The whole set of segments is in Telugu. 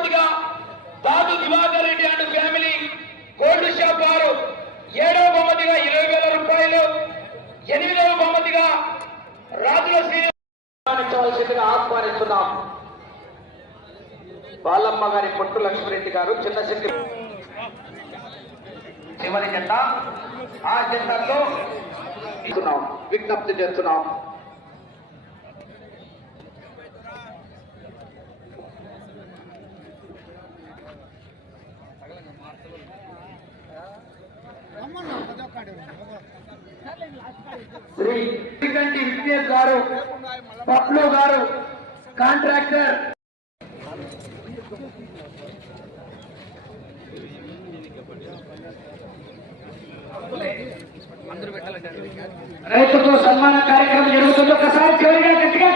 బహుమతిగా Dadu Diwakar Reddy and family gold shop వారు 7వ బహుమతిగా 20,000 రూపాయలు, 8వ బహుమతిగా రాజుల శ్రీనివాసవలసిందిగా ఆహ్వానిస్తున్నాం. బాలమ్మ గారి పొట్టు లక్ష్మీరెడ్డి గారు చిన్నశెట్టి చివరి జంట. ఆ జంటల్లో విజ్ఞప్తి చేస్తున్నాం. శ్రీ శ్రీకంఠి విఘ్నేష్ గారు, పప్లు గారు కాంట్రాక్టర్. రైతుకు సన్మాన కార్యక్రమం జరుగుతుంది. ఒకసారి చివరిగా గట్టిగా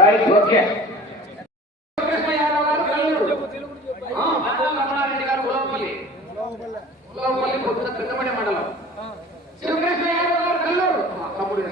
రైట్. ఓకే. శివకృష్ణ యాదవ్ గారు కల్లూరు, రమణారెడ్డి గారు ఉలవపల్లి పెద్దపల్లి మండలం. శివకృష్ణ యాదవ్ గారు కల్లూరు తమ్ముడు.